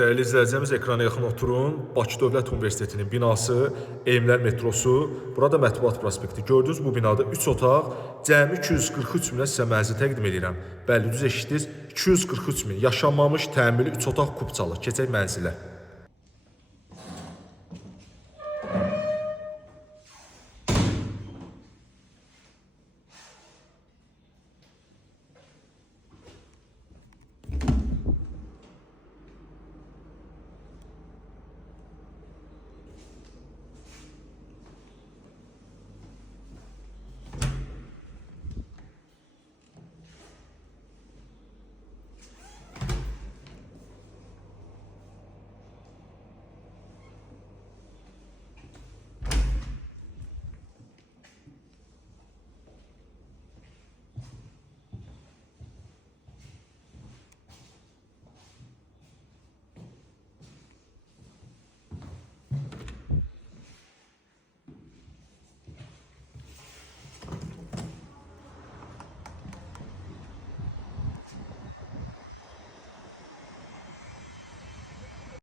Dəyərli izləyicimiz, ekrana yaxın oturun. Bakı Dövlət Universitetinin binası, Elmlər metrosu, burada Mətbuat prospekti. Gördünüz bu binada 3 otaq, cəmi 243 minə sizə mənzil təqdim edirəm. Bəli, düz eşitdiniz, 243 min yaşanmamış təmirli 3 otaq kupçalı. Keçək mənzilə.